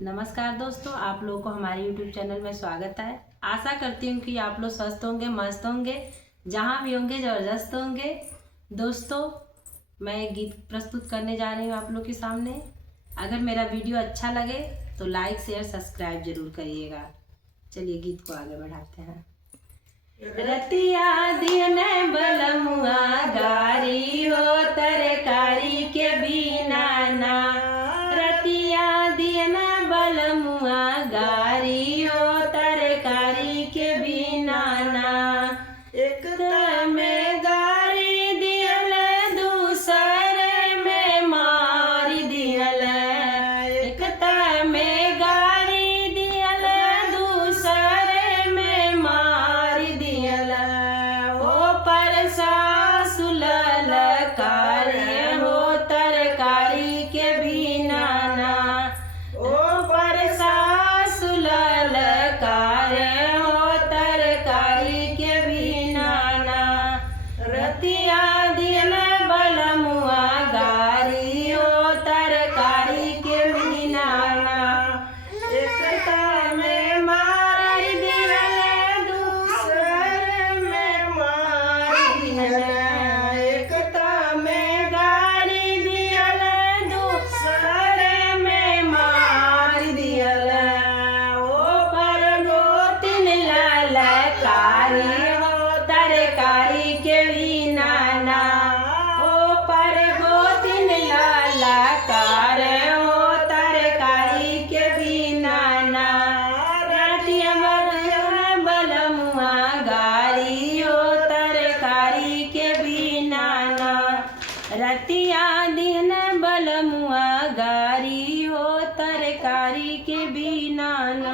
नमस्कार दोस्तों, आप लोगों को हमारे YouTube चैनल में स्वागत है। आशा करती हूँ कि आप लोग स्वस्थ होंगे, मस्त होंगे, जहाँ भी होंगे ज़बरदस्त होंगे। दोस्तों, मैं एक गीत प्रस्तुत करने जा रही हूँ आप लोग के सामने। अगर मेरा वीडियो अच्छा लगे तो लाइक शेयर सब्सक्राइब जरूर करिएगा। चलिए गीत को आगे बढ़ाते हैं। रतिया दिन बलमुआ गारी हो तरकारी के बिना ना, रतिया दिन बलमुआ गारी हो तरकारी के बिना ना। एक में गारी दियल दूसरे में मार दियल, एक में गारी दियल दूसरे में मार दियल। ओ पर सासु ललकारे हो तरकारी के बिना ना, ओ पर सासु ललकारे हो तरकारी के बिना ना। रतिया दिन बलमुआ गारी हो तरकारी के बिना ना। एक में मार दियल दूसरे में मार दियल, एक में गारी दियल दूसरे में मार दियल। ओ पर गोतिन ललकारी हो तरकारी के बिना ना, ओ पर गोतिन ललकार हो तरकारी के बिना ना। रतिया बलमुआ गारी हो तरकारी के बिना ना, रतिया दिन बलमुआ गारी हो तरकारी के बिना ना।